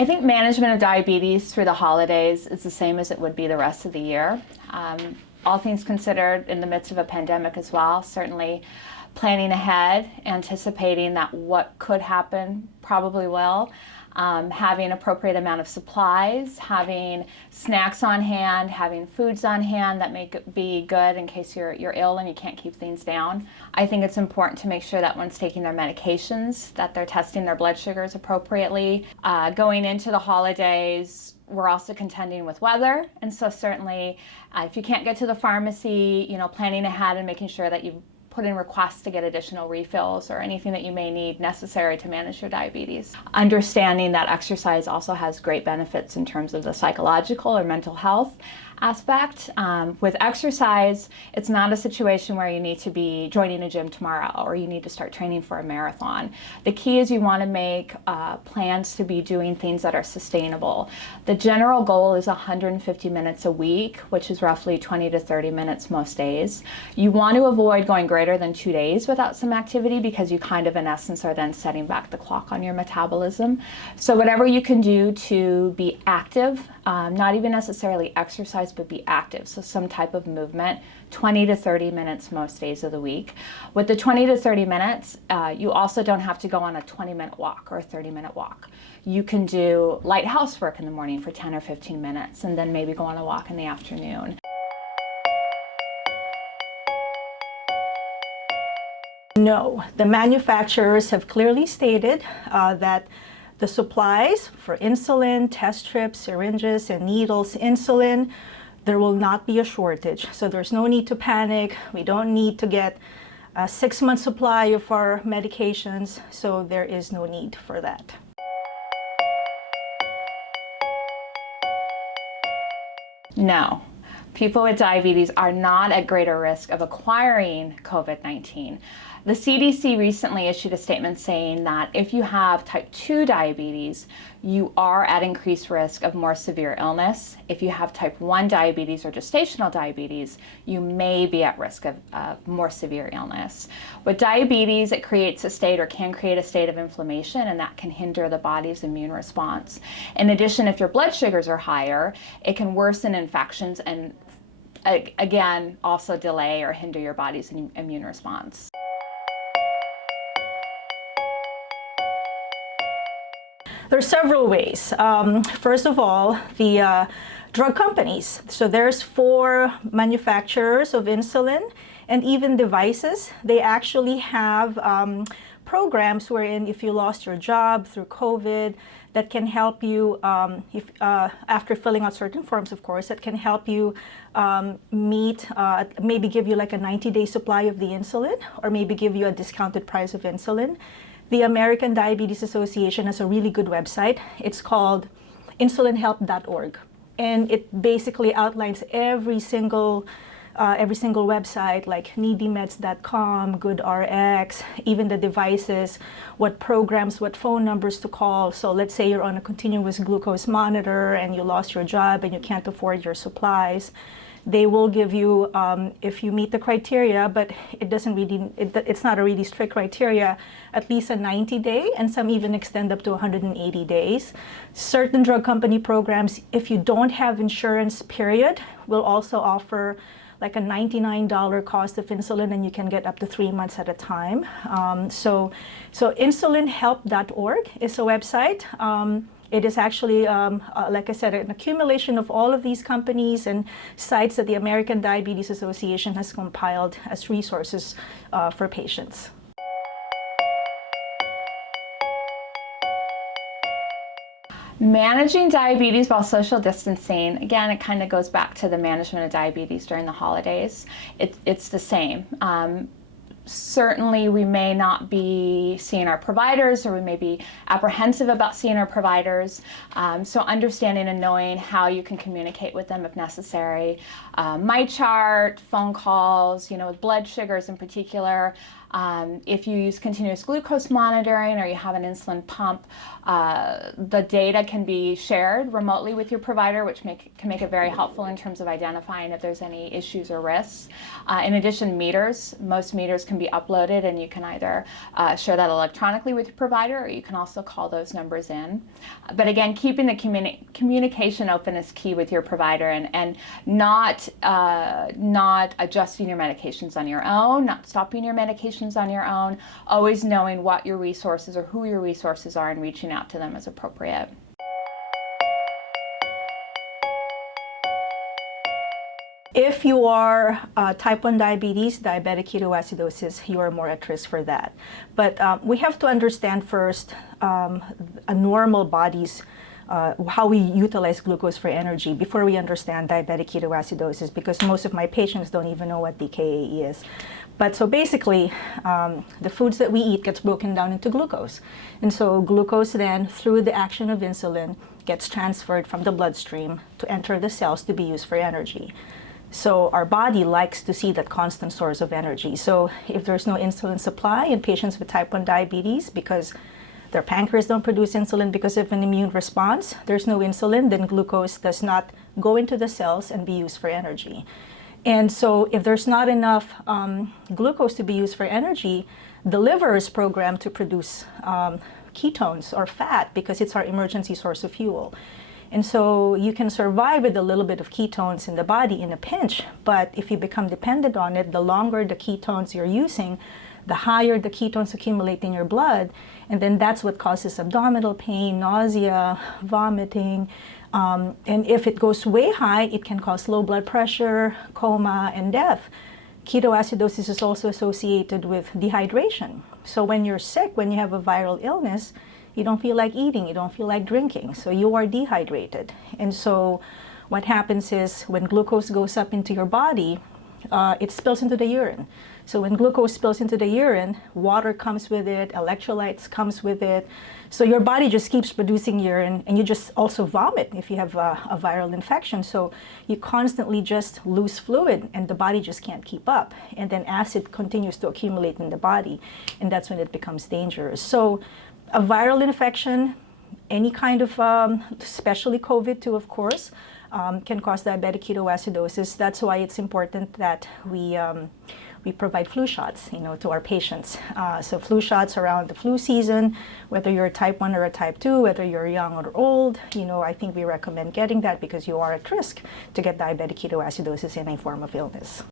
I think management of diabetes through the holidays is the same as it would be the rest of the year. All things considered, in the midst of a pandemic as well, certainly planning ahead, anticipating that what could happen probably will, having appropriate amount of supplies, having snacks on hand, having foods on hand that may be good in case you're ill and you can't keep things down. I think it's important to make sure that one's taking their medications, that they're testing their blood sugars appropriately. Going into the holidays, we're also contending with weather, and so certainly if you can't get to the pharmacy, planning ahead and making sure that you put in requests to get additional refills or anything that you may need necessary to manage your diabetes. Understanding that exercise also has great benefits in terms of the psychological or mental health aspect. With exercise, it's not a situation where you need to be joining a gym tomorrow or you need to start training for a marathon. The key is you want to make plans to be doing things that are sustainable. The general goal is 150 minutes a week, which is roughly 20 to 30 minutes most days. You want to avoid going greater than 2 days without some activity because you kind of, in essence, are then setting back the clock on your metabolism. So whatever you can do to be active, not even necessarily exercise, but be active. So some type of movement, 20 to 30 minutes most days of the week. With the 20 to 30 minutes, you also don't have to go on a 20-minute walk or a 30-minute walk. You can do light housework in the morning for 10 or 15 minutes and then maybe go on a walk in the afternoon. No, the manufacturers have clearly stated that the supplies for insulin, test strips, syringes, and needles, insulin, there will not be a shortage. So there's no need to panic. We don't need to get a 6-month supply of our medications. So there is no need for that. No. People with diabetes are not at greater risk of acquiring COVID-19. The CDC recently issued a statement saying that if you have type 2 diabetes, you are at increased risk of more severe illness. If you have type 1 diabetes or gestational diabetes, you may be at risk of more severe illness. With diabetes, it creates a state or can create a state of inflammation, and that can hinder the body's immune response. In addition, if your blood sugars are higher, it can worsen infections and again, also delay or hinder your body's immune response. There are several ways. First of all, the drug companies. So there's 4 manufacturers of insulin and even devices. They actually have programs wherein if you lost your job through COVID, that can help you, after filling out certain forms, of course, that can help you meet, maybe give you like a 90-day supply of the insulin, or maybe give you a discounted price of insulin. The American Diabetes Association has a really good website. It's called insulinhelp.org. And it basically outlines every single website, like needymeds.com, GoodRx, even the devices, what programs, what phone numbers to call. So let's say you're on a continuous glucose monitor and you lost your job and you can't afford your supplies. They will give you, if you meet the criteria, but it's not a really strict criteria, at least a 90-day, and some even extend up to 180 days. Certain drug company programs, if you don't have insurance, period, will also offer like a $99 cost of insulin, and you can get up to 3 months at a time. So insulinhelp.org is a website. It is actually, like I said, an accumulation of all of these companies and sites that the American Diabetes Association has compiled as resources for patients. Managing diabetes while social distancing, again, it kind of goes back to the management of diabetes during the holidays. It's the same. Certainly we may not be seeing our providers, or we may be apprehensive about seeing our providers. So understanding and knowing how you can communicate with them if necessary. My chart, phone calls, with blood sugars in particular. If you use continuous glucose monitoring or you have an insulin pump, the data can be shared remotely with your provider, which can make it very helpful in terms of identifying if there's any issues or risks. In addition, most meters can be uploaded, and you can either share that electronically with your provider, or you can also call those numbers in. But again, keeping the communication open is key with your provider, and not adjusting your medications on your own, not stopping your medications on your own, always knowing what your resources or who your resources are and reaching out to them as appropriate. If you are type 1 diabetes, diabetic ketoacidosis, you are more at risk for that. But we have to understand first a normal body's how we utilize glucose for energy before we understand diabetic ketoacidosis, because most of my patients don't even know what DKA is. But so basically, the foods that we eat gets broken down into glucose. And so glucose then, through the action of insulin, gets transferred from the bloodstream to enter the cells to be used for energy. So our body likes to see that constant source of energy. So if there's no insulin supply in patients with type 1 diabetes because their pancreas don't produce insulin because of an immune response, there's no insulin, then glucose does not go into the cells and be used for energy. And so if there's not enough glucose to be used for energy, the liver is programmed to produce ketones or fat because it's our emergency source of fuel. And so you can survive with a little bit of ketones in the body in a pinch, but if you become dependent on it, the longer the ketones you're using, the higher the ketones accumulate in your blood, and then that's what causes abdominal pain, nausea, vomiting, and if it goes way high, it can cause low blood pressure, coma, and death. Ketoacidosis is also associated with dehydration. So when you're sick, when you have a viral illness, you don't feel like eating, you don't feel like drinking, so you are dehydrated. And so what happens is when glucose goes up into your body, it spills into the urine. So when glucose spills into the urine, water comes with it, electrolytes comes with it. So your body just keeps producing urine, and you just also vomit if you have a viral infection. So you constantly just lose fluid, and the body just can't keep up. And then acid continues to accumulate in the body, and that's when it becomes dangerous. So a viral infection, any kind of, especially COVID too, of course, can cause diabetic ketoacidosis. That's why it's important that we provide flu shots, to our patients. So flu shots around the flu season, whether you're a type 1 or a type 2, whether you're young or old, I think we recommend getting that because you are at risk to get diabetic ketoacidosis in a form of illness.